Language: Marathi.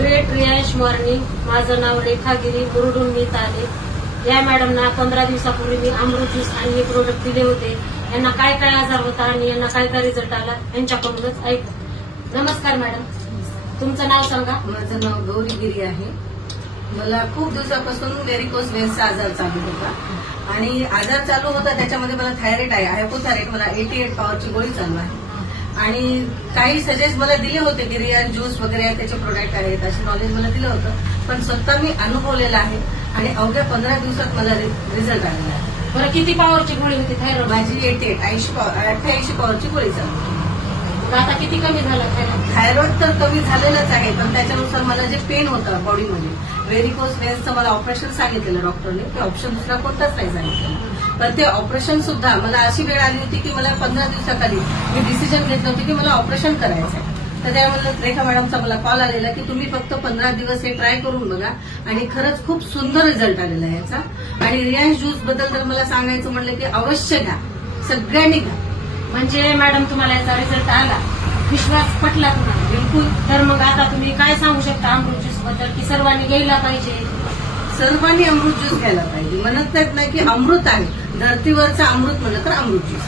Great Riyash morning. माझं नाव रेखागिरी मुरुडून मी आले. या मॅडमना 15 दिवसापूर्वी मी अमृत ज्यूस आणि हे प्रोडक्ट दिले होते. यांना काय काय आजार होता आणि यांना काय काय रिझल्ट आला यांच्याकडूनच ऐकू. नमस्कार मॅडम, तुमचं नाव सांगा. माझं नाव गौरीगिरी आहे. मला खूप दिवसापासून व्हेरिकोज व्हेन्सचा आजार चालू होता आणि आजार चालू होता त्याच्यामध्ये मला थायरॉइड आहे, हायपोथायरॉइड. मला 88 पॉवरची गोळी चालू आहे आणि काही सजेस्ट मला दिले होते की रियल ज्यूस वगैरे आहे, त्याचे प्रोडक्ट आहेत, असे नॉलेज मला दिलं होतं. पण स्वतः मी अनुभवलेलं आहे आणि अवघ्या 15 दिवसात मला रिझल्ट आलेला आहे. बरं, किती पॉवरची गोळी होती थायरॉइड? माझी 88 पॉवरची गोळी चालू आहे. आता किती कमी झाला थायरॉइड? थायरॉइड तर कमी झालेलंच आहे, पण त्याच्यानुसार मला जे पेन होतं बॉडीमध्ये, व्हेरिकोज व्हेन्सचं मला ऑपरेशन सांगितलेलं डॉक्टरने. ते ऑप्शन दुसरा कोणताच नाही सांगितलं. पण ते ऑपरेशन सुद्धा मला अशी वेळ आली होती की मला 15 दिवसाखाली मी डिसिजन घेतलं होतं की मला ऑपरेशन करायचं आहे. तर त्यामुळे रेखा मॅडमचा मला कॉल आलेला की तुम्ही फक्त 15 दिवस हे ट्राय करून बघा आणि खरंच खूप सुंदर रिझल्ट आलेला आहे याचा. आणि रियाज ज्यूस बद्दल तर मला सांगायचं म्हणलं की अवश्य घ्या, सगळ्यांनी घ्या. म्हणजे मॅडम तुम्हाला याचा रिझल्ट आला, विश्वास पटला तुम्हाला? बिलकुल. तर मग आता तुम्ही काय सांगू शकता अमृत ज्यूस बद्दल की सर्वांनी घ्यायला पाहिजे? सर्वांनी अमृत ज्यूस घ्यायला पाहिजे. म्हणत नाही की अमृत आहे, धरतीवरचं अमृत म्हणलं तर अमृत ज्यूस.